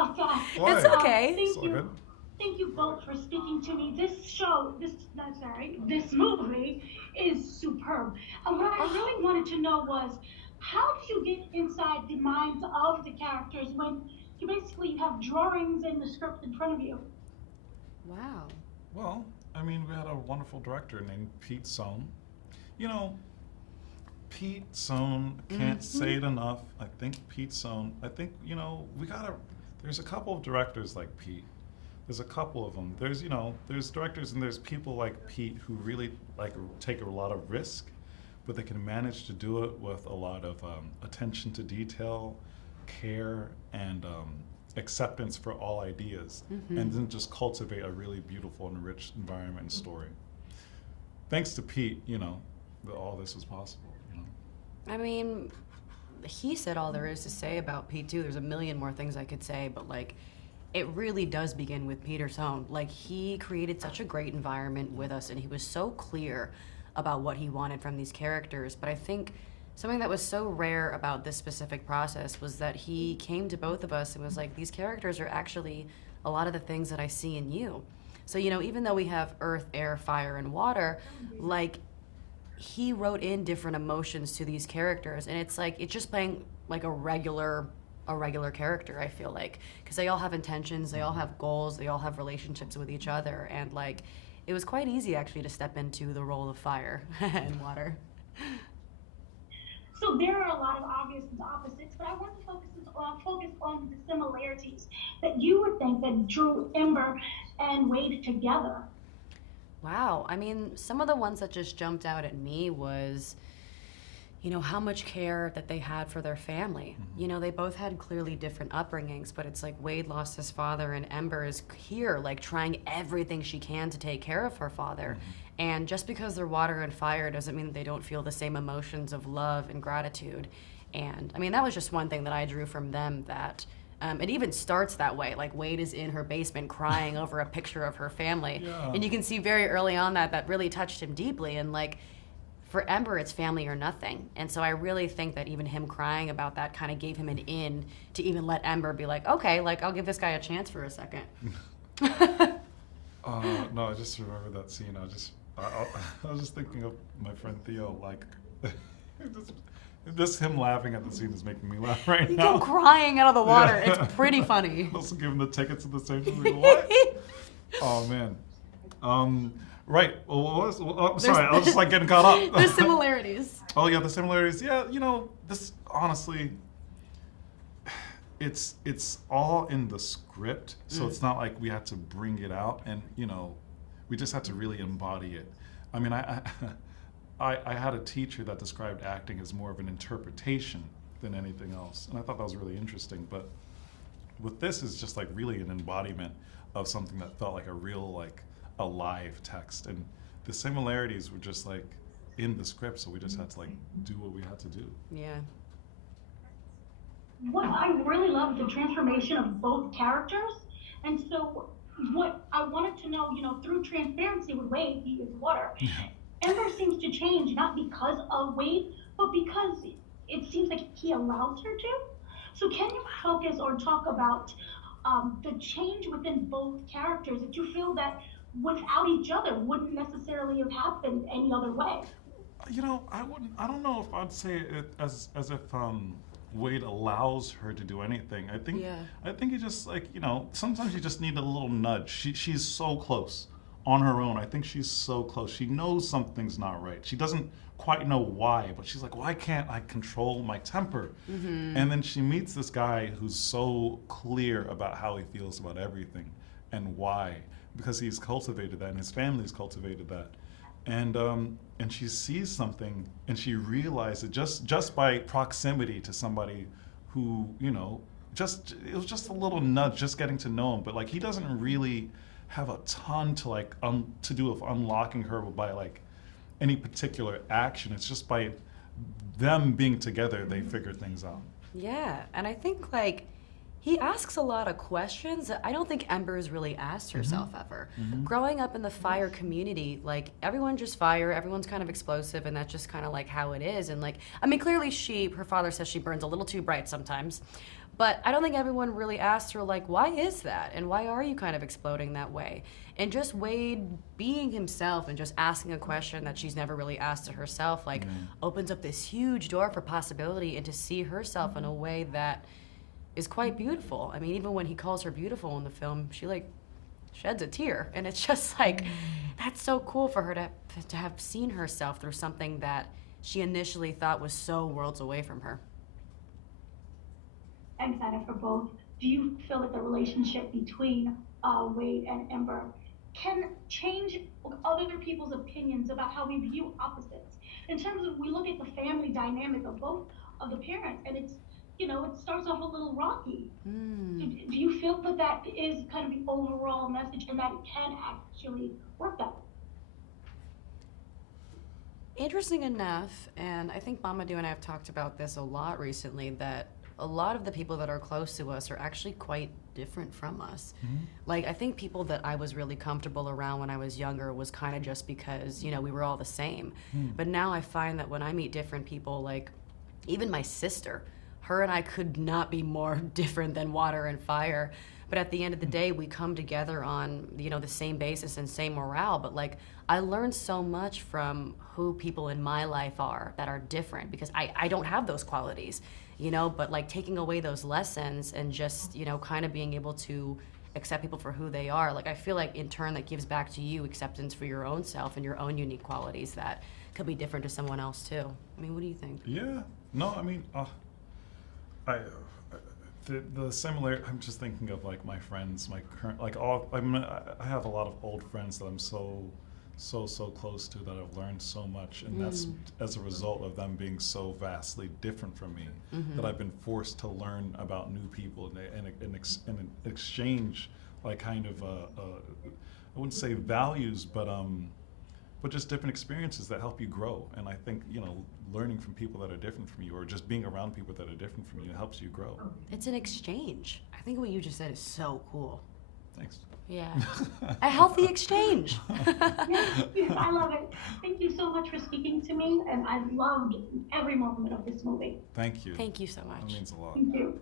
about that. Why? It's okay. Thank you. Thank you both for speaking to me. This movie is superb. And what I really wanted to know was, how do you get inside the minds of the characters when you basically have drawings in the script in front of you? Wow. Well, I mean, we had a wonderful director named Pete Sohn. You know, Pete Sohn, can't say it enough. I think Pete Sohn, there's a couple of directors like Pete. There's a couple of them. There's directors and there's people like Pete who really take a lot of risk, but they can manage to do it with a lot of attention to detail, care, and acceptance for all ideas, and then just cultivate a really beautiful and rich environment and story. Thanks to Pete, all this was possible. I mean, he said all there is to say about Pete too. There's a million more things I could say, but it really does begin with Peter Sohn. He created such a great environment with us, and he was so clear about what he wanted from these characters. But I think something that was so rare about this specific process was that he came to both of us and was like, these characters are actually a lot of the things that I see in you. So, even though we have earth, air, fire, and water, he wrote in different emotions to these characters, and it's just playing a regular character, I feel like, because they all have intentions, they all have goals, they all have relationships with each other, and it was quite easy actually to step into the role of fire and water. So there are a lot of obvious opposites, but I want to focus on the similarities that you would think that drew Ember and Wade together. Wow. I mean, some of the ones that just jumped out at me was, how much care that they had for their family. They both had clearly different upbringings, but it's Wade lost his father and Ember is here, trying everything she can to take care of her father. And just because they're water and fire doesn't mean that they don't feel the same emotions of love and gratitude. And I mean, that was just one thing that I drew from them, that it even starts that way. Wade is in her basement crying over a picture of her family. Yeah. And you can see very early on that really touched him deeply. And for Ember, it's family or nothing. And so I really think that even him crying about that kind of gave him an in to even let Ember be okay, I'll give this guy a chance for a second. No, I just remember that scene. I was just thinking of my friend Theo, just him laughing at the scene is making me laugh right now. Him crying out of the water, yeah. It's pretty funny. Also giving the tickets at the same time. What? Oh, man. Right. Well, sorry, I was just getting caught up. There's similarities. Oh, yeah, the similarities. Yeah, this, honestly, it's all in the script, so it's not like we had to bring it out, and, we just had to really embody it. I mean, I had a teacher that described acting as more of an interpretation than anything else, and I thought that was really interesting. But with this, is just really an embodiment of something that felt like a real alive text, and the similarities were just in the script, so we just had to do what we had to do. Yeah. What I really love is the transformation of both characters, and so what I wanted to know, through transparency with Wade, he is water. Ember seems to change not because of Wade, but because it seems like he allows her to. So can you focus or talk about the change within both characters that you feel that without each other wouldn't necessarily have happened any other way? I don't know if I'd say it as if Wade allows her to do anything. I think you just sometimes you just need a little nudge. She's so close on her own. I think she's so close. She knows something's not right. She doesn't quite know why, but she's why can't I control my temper? And then she meets this guy who's so clear about how he feels about everything and why, because he's cultivated that and his family's cultivated that. And she sees something, and she realizes just by proximity to somebody who, it was just a little nudge, just getting to know him. But he doesn't really have a ton to do with unlocking her by any particular action. It's just by them being together, they figure things out. Yeah, and I think he asks a lot of questions that I don't think Ember's really asked herself ever. Growing up in the fire community, everyone's just fire, everyone's kind of explosive, and that's just kind of how it is. And I mean, clearly her father says she burns a little too bright sometimes, But I don't think everyone really asked her, like, why is that? And why are you kind of exploding that way? And just Wade being himself and just asking a question that she's never really asked to herself, like, opens up this huge door for possibility and to see herself in a way that is quite beautiful. I mean, even when he calls her beautiful in the film, she, like, sheds a tear. And it's just like, that's so cool for her to have seen herself through something that she initially thought was so worlds away from her. I'm excited for both. Do you feel that the relationship between Wade and Ember can change other people's opinions about how we view opposites? In terms of, we look at the family dynamic of both of the parents, and it's, you know, it starts off a little rocky. Do you feel that that is kind of the overall message and that it can actually work that way? Interesting enough, and I think Mamoudou and I have talked about this a lot recently, that a lot of the people that are close to us are actually quite different from us. Like, I think people that I was really comfortable around when I was younger was kind of just because, you know, we were all the same. But now I find that when I meet different people, like even my sister, her and I could not be more different than water and fire. But at the end of the day, we come together on, you know, the same basis and same morale. But like, I learned so much from who people in my life are that are different, because I don't have those qualities, you know, but like taking away those lessons and just, you know, kind of being able to accept people for who they are. Like, I feel like in turn that gives back to you acceptance for your own self and your own unique qualities that could be different to someone else too. I mean, what do you think? Yeah, no, I mean, the similar, I'm just thinking of like my friends, my current, like I have a lot of old friends that I'm so close to, that I've learned so much, and that's as a result of them being so vastly different from me, that I've been forced to learn about new people and exchange like kind of I wouldn't say values, but just different experiences that help you grow. And I think, you know, learning from people that are different from you, or just being around people that are different from you, helps you grow. It's an exchange. I think what you just said is so cool. Thanks. Yeah. A healthy exchange. Yes, I love it. Thank you so much for speaking to me, and I loved every moment of this movie. Thank you. Thank you so much. That means a lot. Thank you.